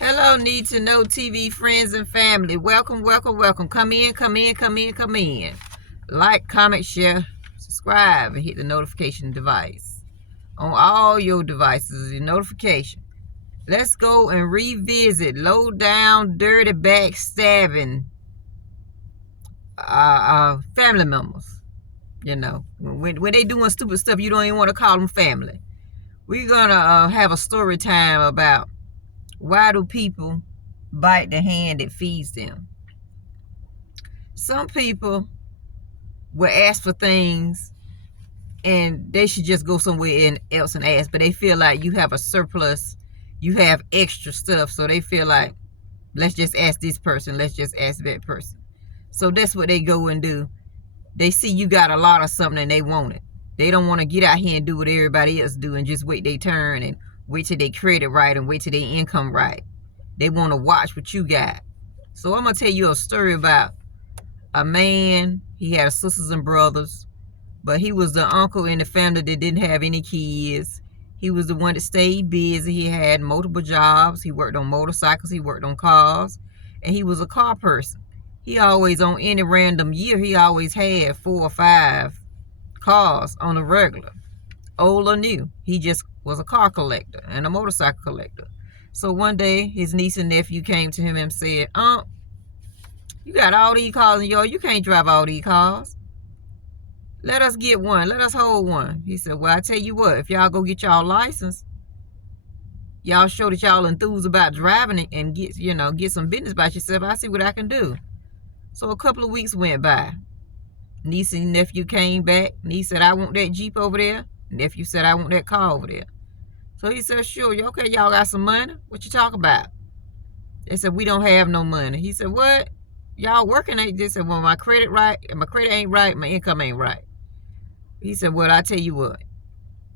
Hello, Need to Know TV friends and family. Welcome, welcome, welcome. Come in, come in, come in, come in. Like, comment, share, subscribe, and hit the notification device on all your devices. The notification. Let's go and revisit low down, dirty, backstabbing family members. You know, when they doing stupid stuff, you don't even want to call them family. We're gonna have a story time about why do people bite the hand that feeds them. Some people will ask for things and they should just go somewhere else and ask, but they feel like you have a surplus, you have extra stuff, so they feel like, let's just ask this person, let's just ask that person. So that's what they go and do. They see you got a lot of something and they want it. They don't want to get out here and do what everybody else do and just wait their turn and wait till they credit right and wait till their income right. They want to watch what you got. So I'm going to tell you a story about a man. He had sisters and brothers, but he was the uncle in the family that didn't have any kids. He was the one that stayed busy. He had multiple jobs. He worked on motorcycles. He worked on cars. And he was a car person. He always, on any random year, he always had 4 or 5 cars on a regular, old or new. He just was a car collector and a motorcycle collector. So one day, his niece and nephew came to him and said, you got all these cars in yours. You can't drive all these cars. Let us get one. Let us hold one. He said, well, I tell you what, if y'all go get y'all license, y'all show that y'all enthused about driving it and get some business by yourself, I see what I can do. So a couple of weeks went by. Niece and nephew came back. Niece said, I want that Jeep over there. Nephew said, I want that car over there. So he said, sure, okay, y'all got some money? What you talk about? They said, we don't have no money. He said, what? Y'all working ain't this? Well, my credit right, and my credit ain't right, my income ain't right. He said, well, I tell you what,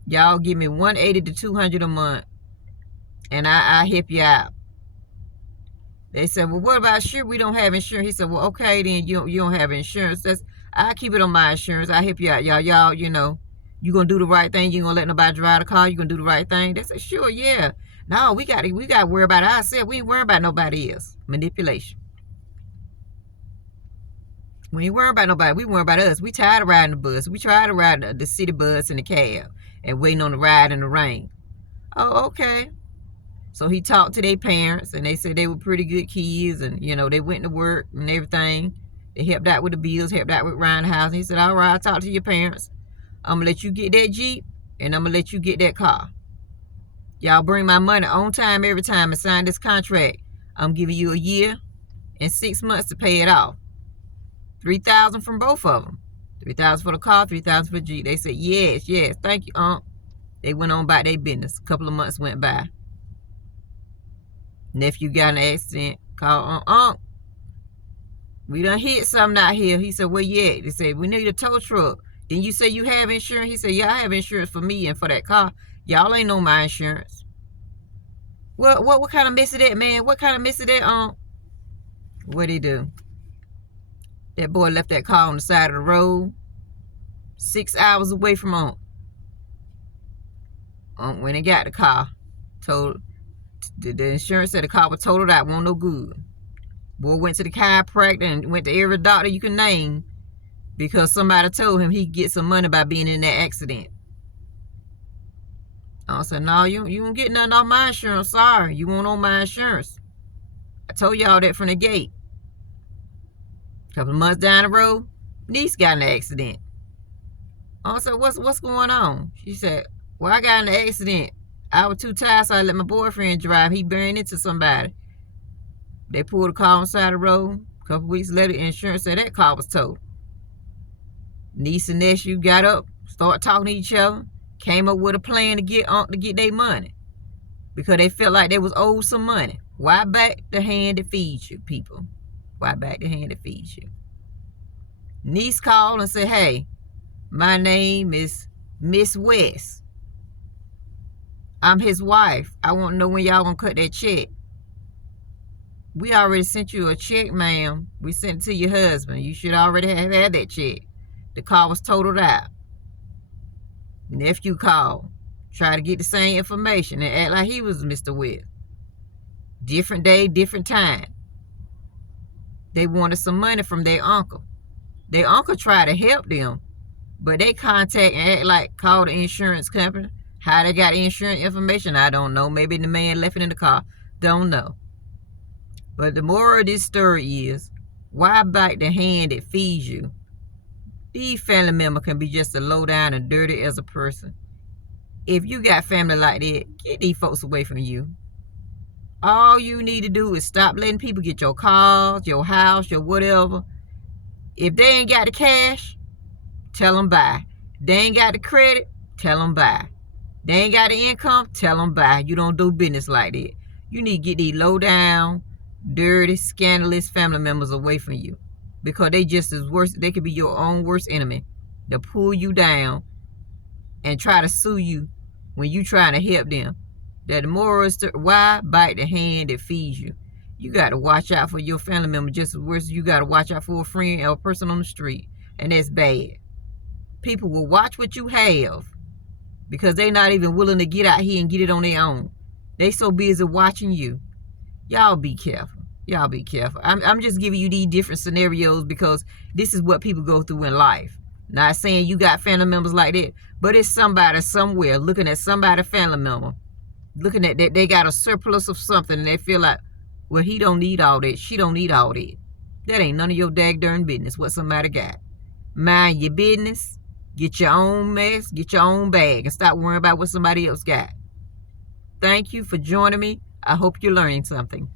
y'all give me $180 to $200 a month, and I help you out. They said, well, what about insurance? We don't have insurance. He said, well, okay, then you don't have insurance. I keep it on my insurance. I help you out. Y'all, you gonna do the right thing. You gonna let nobody drive the car. You gonna do the right thing. They said, sure, yeah. No, we got to worry about ourselves. We ain't worrying about nobody else. Manipulation. We ain't worrying about nobody. We worrying about us. We tired of riding the bus. We tired of riding the city bus and the cab and waiting on the ride in the rain. Oh, okay. So he talked to their parents, and they said they were pretty good kids, and, they went to work and everything. They helped out with the bills, helped out with around the house. He said, all right, I'll talk to your parents. I'm going to let you get that Jeep, and I'm going to let you get that car. Y'all bring my money on time every time and sign this contract. I'm giving you a year and 6 months to pay it off. $3,000 from both of them. $3,000 for the car, $3,000 for the Jeep. They said, yes, thank you, Unc. They went on about their business. A couple of months went by. Nephew got in an accident. Called Unc. We done hit something out here. He said, where you at? They said, we need a tow truck. Then you say you have insurance? He said, yeah, I have insurance for me and for that car. Y'all ain't know my insurance. What kind of mess is that, man? What kind of mess is that, Unc? What'd he do? That boy left that car on the side of the road, 6 hours away from Unc. Unc went and got the car. The insurance said the car was totaled out, wasn't no good. Boy went to the chiropractor and went to every doctor you can name because somebody told him he'd get some money by being in that accident. I said, no, you won't get nothing off my insurance. Sorry, you won't own my insurance. I told y'all that from the gate. A couple of months down the road, niece got in an accident. I said, what's going on? She said, well, I got in an accident. I was too tired, so I let my boyfriend drive. He burned into somebody. They pulled the car on the side of the road. A couple weeks later, insurance said that car was towed. Niece and nephew got up, started talking to each other, came up with a plan to get their money because they felt like they was owed some money. Why back the hand that feeds you, people? Why back the hand that feeds you? Niece called and said, hey, my name is Miss West. I'm his wife. I want to know when y'all gonna cut that check. We already sent you a check, ma'am. We sent it to your husband. You should already have had that check. The car was totaled out. Nephew called. Tried to get the same information and act like he was Mr. West. Different day, different time. They wanted some money from their uncle. Their uncle tried to help them, but they contact and act like call the insurance company. How they got insurance information, I don't know. Maybe the man left it in the car. Don't know. But the moral of this story is, why bite the hand that feeds you? These family members can be just as low down and dirty as a person. If you got family like that, get these folks away from you. All you need to do is stop letting people get your cars, your house, your whatever. If they ain't got the cash, tell them bye. They ain't got the credit, tell them bye. They ain't got the income, tell them bye. You don't do business like that. You need to get these low down, dirty, scandalous family members away from you, because they just as worse. They could be your own worst enemy. They'll pull you down and try to sue you when you trying to help them. That the moral is, why bite the hand that feeds you? You got to watch out for your family member just as worse as you got to watch out for a friend or a person on the street. And that's bad. People will watch what you have because they not even willing to get out here and get it on their own. They so busy watching you. Y'all be careful. Y'all be careful. I'm just giving you these different scenarios because this is what people go through in life. Not saying you got family members like that, but it's somebody somewhere looking at somebody's family member, looking at that they got a surplus of something, and they feel like, well, he don't need all that. She don't need all that. That ain't none of your dag-darn business what somebody got. Mind your business. Get your own mess. Get your own bag and stop worrying about what somebody else got. Thank you for joining me. I hope you're learning something.